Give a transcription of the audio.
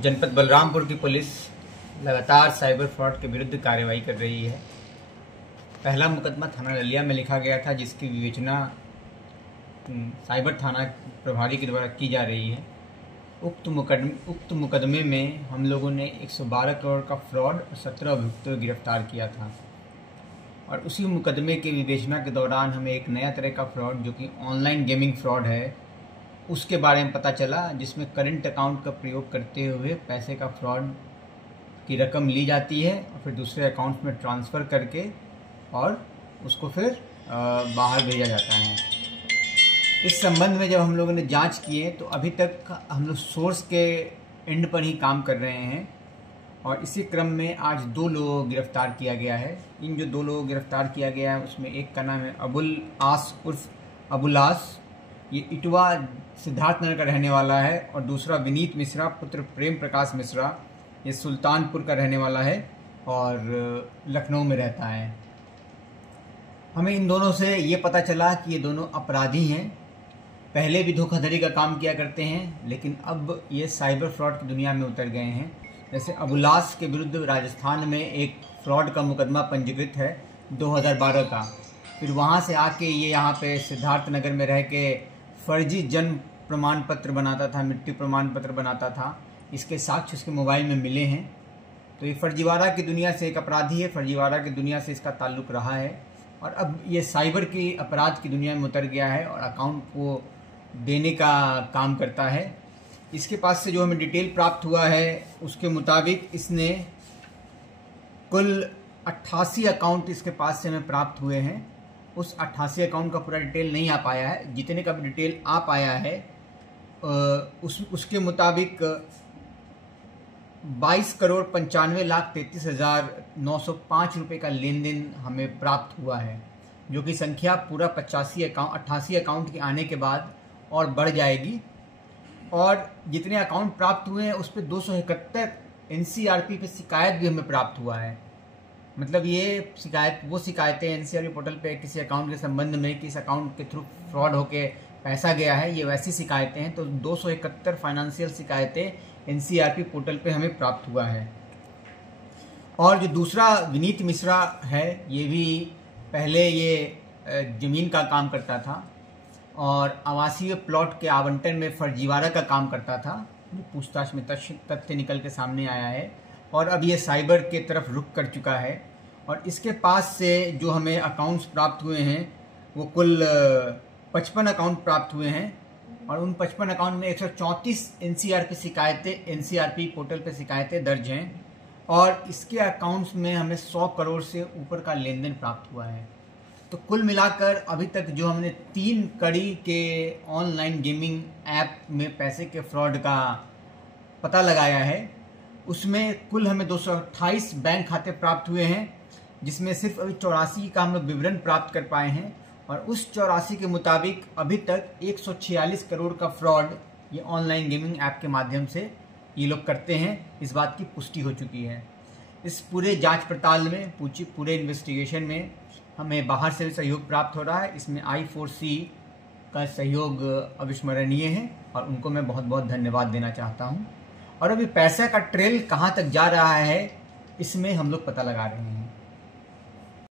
जनपद बलरामपुर की पुलिस लगातार साइबर फ्रॉड के विरुद्ध कार्रवाई कर रही है। पहला मुकदमा थाना ललिया में लिखा गया था, जिसकी विवेचना साइबर थाना प्रभारी के द्वारा की जा रही है। उक्त मुकदमे में हम लोगों ने 112 करोड़ का फ्रॉड और 17 अभियुक्तों को गिरफ्तार किया था। और उसी मुकदमे के विवेचना के दौरान हमें एक नया तरह का फ्रॉड, जो कि ऑनलाइन गेमिंग फ्रॉड है, उसके बारे में पता चला, जिसमें करंट अकाउंट का प्रयोग करते हुए पैसे का फ्रॉड की रकम ली जाती है और फिर दूसरे अकाउंट में ट्रांसफ़र करके और उसको फिर बाहर भेजा जाता है। इस संबंध में जब हम लोगों ने जांच किए तो अभी तक हम लोग सोर्स के एंड पर ही काम कर रहे हैं और इसी क्रम में आज 2 लोगों को गिरफ्तार किया गया है। इन जो 2 लोगों को गिरफ्तार किया गया है उसमें एक का नाम है अबुल आस उर्फ अबुलास, ये इटवा सिद्धार्थनगर का रहने वाला है, और दूसरा विनीत मिश्रा पुत्र प्रेम प्रकाश मिश्रा, ये सुल्तानपुर का रहने वाला है और लखनऊ में रहता है। हमें इन दोनों से ये पता चला कि ये दोनों अपराधी हैं, पहले भी धोखाधड़ी का काम किया करते हैं, लेकिन अब ये साइबर फ्रॉड की दुनिया में उतर गए हैं। जैसे अबुलास के विरुद्ध राजस्थान में एक फ्रॉड का मुकदमा पंजीकृत है 2012 का, फिर वहाँ से आके ये यहाँ पे सिद्धार्थनगर में रह के फर्जी जन्म प्रमाण पत्र बनाता था, मृत्यु प्रमाण पत्र बनाता था। इसके साक्ष्य उसके मोबाइल में मिले हैं। तो ये फर्जीवाड़ा की दुनिया से एक अपराधी है, फर्जीवाड़ा की दुनिया से इसका ताल्लुक़ रहा है और अब ये साइबर की अपराध की दुनिया में उतर गया है और अकाउंट को देने का काम करता है। इसके पास से जो हमें डिटेल प्राप्त हुआ है उसके मुताबिक इसने कुल 88 अकाउंट इसके पास से हमें प्राप्त हुए हैं। उस 88 अकाउंट का पूरा डिटेल नहीं आ पाया है, जितने का भी डिटेल आ पाया है उसके मुताबिक 22,95,33,905 रुपये का लेन देन हमें प्राप्त हुआ है, जो कि संख्या पूरा 88 अकाउंट के आने के बाद और बढ़ जाएगी। और जितने अकाउंट प्राप्त हुए हैं उस पर 271 NCRP पे शिकायत भी हमें प्राप्त हुआ है। मतलब ये शिकायतें NCRP पोर्टल पे किसी अकाउंट के संबंध में कि इस अकाउंट के थ्रू फ्रॉड होके पैसा गया है, ये वैसी शिकायतें हैं। तो 271 फाइनेंशियल शिकायतें NCRP पोर्टल पे हमें प्राप्त हुआ है। और जो दूसरा विनीत मिश्रा है, ये भी पहले ये ज़मीन का काम करता था और आवासीय प्लॉट के आवंटन में फर्जीवाड़ा का काम करता था। पूछताछ में तथ्य निकल के सामने आया है और अब ये साइबर के तरफ रुख कर चुका है। और इसके पास से जो हमें अकाउंट्स प्राप्त हुए हैं वो कुल 55 अकाउंट प्राप्त हुए हैं और उन 55 अकाउंट में 134 NCRP पोर्टल पे शिकायतें दर्ज हैं और इसके अकाउंट्स में हमें 100 करोड़ से ऊपर का लेन देन प्राप्त हुआ है। तो कुल मिलाकर अभी तक जो हमने 3 कड़ी के ऑनलाइन गेमिंग ऐप में पैसे के फ्रॉड का पता लगाया है, उसमें कुल हमें 228 बैंक खाते प्राप्त हुए हैं, जिसमें सिर्फ अभी 84 का हम लोग विवरण प्राप्त कर पाए हैं। और उस 84 के मुताबिक अभी तक 146 करोड़ का फ्रॉड ये ऑनलाइन गेमिंग ऐप के माध्यम से ये लोग करते हैं, इस बात की पुष्टि हो चुकी है। इस पूरे जांच पड़ताल में, पूरे इन्वेस्टिगेशन में हमें बाहर से भी सहयोग प्राप्त हो रहा है। इसमें I4C का सहयोग अविस्मरणीय है और उनको मैं बहुत बहुत धन्यवाद देना चाहता हूँ। और अभी पैसा का ट्रेल कहाँ तक जा रहा है, इसमें हम लोग पता लगा रहे हैं।